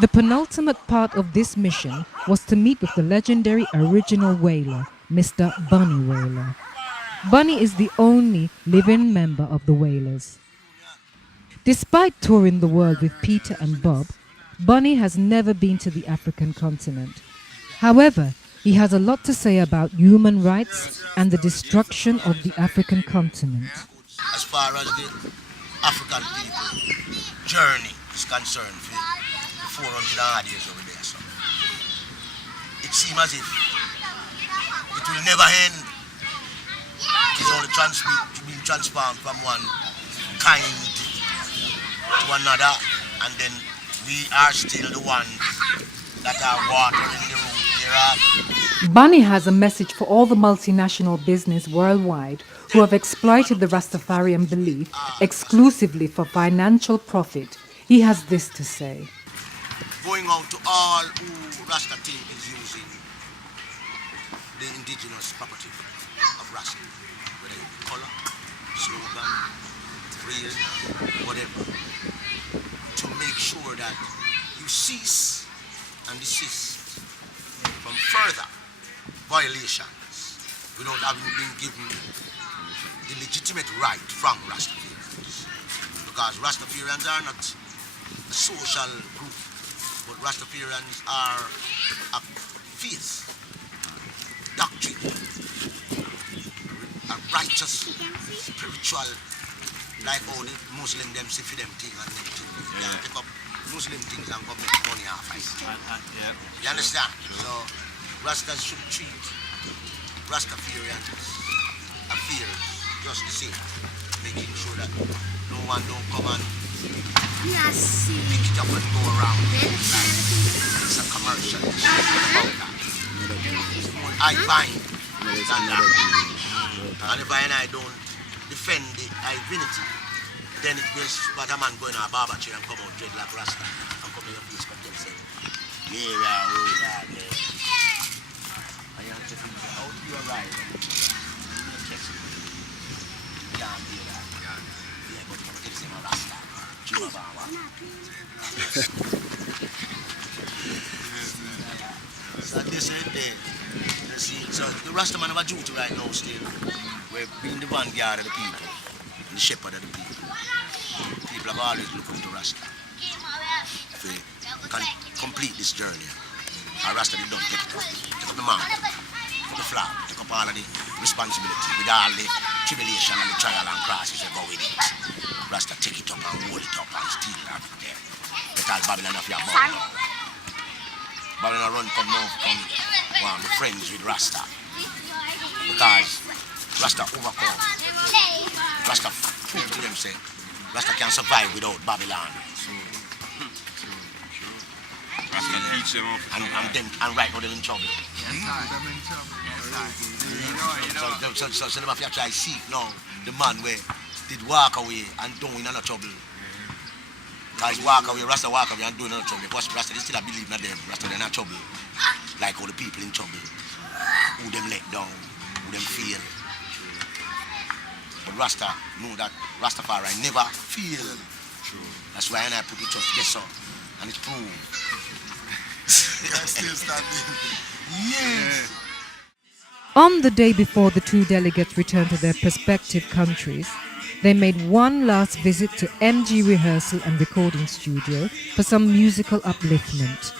The penultimate part of this mission was to meet with the legendary original Wailer, Mr. Bunny Wailer. Bunny is the only living member of the Wailers. Despite touring the world with Peter and Bob, Bunny has never been to the African continent. However, he has a lot to say about human rights and the destruction of the African continent. As far as the African people journey is concerned for 400 odd years over there, so it seems as if it will never end. It is only being transformed from one kind to another, and then we are still the ones that are watering the root thereof. Bunny has a message for all the multinational business worldwide who have exploited the Rastafarian belief exclusively for financial profit. He has this to say. Going out to all who Rasta team is using the indigenous property of Rasta, whether it be color, slogan, phrase, whatever, to make sure that you cease and desist from further violations without having been given the legitimate right from Rastafarians. Because Rastafarians are not a social group, but Rastafarians are a faith, doctrine, a righteous, spiritual, like all the Muslim them see for them thing and them thing. They pick up Muslim things and come make money off it. You understand? So Rastas should treat Rastafarians affairs just the same, making sure that no one don't come and pick it up and go around. It's a commercial. It's about that. It's more I find than that. And if I don't defend the divinity, then it goes but a man going to a barber chair and come out dreadlock Rasta and come in your face and say, yeah, yeah. And you have to think, how do you arrive? Can't be that. Yeah, but come take some Rasta. So this is it. So the Rasta man have a duty right now still. We're being the vanguard of the people, and the shepherd of the people. People have always looked up to Rasta. If we can complete this journey, and Rasta they don't take it up. Take up the man, put the flag, take up all of the responsibility with all the tribulation and the trial and crosses that go with it. Rasta take it up and hold it up and steal it out there. They call Babylon of your mouth. Babylon run come now, come one be friends with Rasta. Because Rasta overcome. Rasta prove to them say Rasta can survive without Babylon. Rasta teach them up. And right now they're in trouble. So they have to try to seek now the man where did walk away and don't win no trouble. Guys walk away, Rasta walk away and do no trouble. Because Rasta they still believe in them. Rasta they're not trouble. Like all the people in trouble. Who them let down, who them fail. But Rasta know that Rastafari never fail. True. That's why I put it just yes sir. And it's proved. Still standing. Yes. On the day before the two delegates returned to their respective countries, they made one last visit to MG rehearsal and recording studio for some musical upliftment.